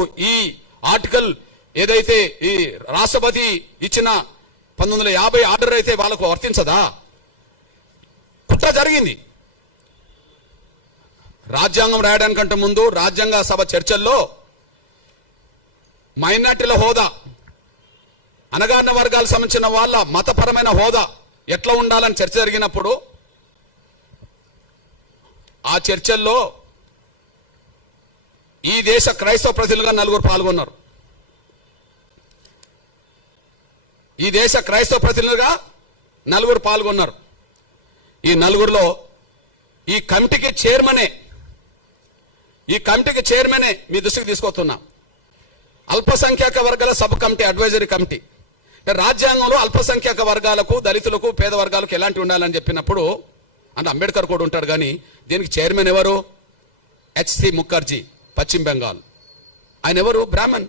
ఈ ఆర్టికల్ ఏదైతే ఈ రాష్ట్రపతి ఇచ్చిన 1950 ఆర్డర్ అయితే వాళ్ళకు వర్తించదా? కుట్ర జరిగింది. రాజ్యాంగం రాయడానికంటే ముందు రాజ్యాంగ సభ చర్చల్లో మైనార్టీల హోదా, అణగారిన వర్గాలకు సంబంధించిన వాళ్ళ మతపరమైన హోదా ఎట్లా ఉండాలని చర్చ జరిగినప్పుడు ఆ చర్చల్లో ఈ దేశ క్రైస్తవ ప్రతినిధులుగా 4 పాల్గొన్నారు. ఈ దేశ క్రైస్తవ ప్రతినిధులుగా 4 పాల్గొన్నారు. ఈ 4లో ఈ కమిటీకి చైర్మనే మీ దృష్టికి తీసుకొస్తున్నా. అల్పసంఖ్యాక వర్గాల సబ్ కమిటీ, అడ్వైజరీ కమిటీ. రాజ్యాంగంలో అల్పసంఖ్యాక వర్గాలకు, దళితులకు, పేద వర్గాలకు ఎలాంటి ఉండాలని చెప్పినప్పుడు అంటే అంబేద్కర్ కూడా ఉంటాడు, కానీ దీనికి చైర్మన్ ఎవరు? హెచ్సి ముఖర్జీ, పశ్చిమ బెంగాల్. ఆయన ఎవరు? బ్రాహ్మణ్.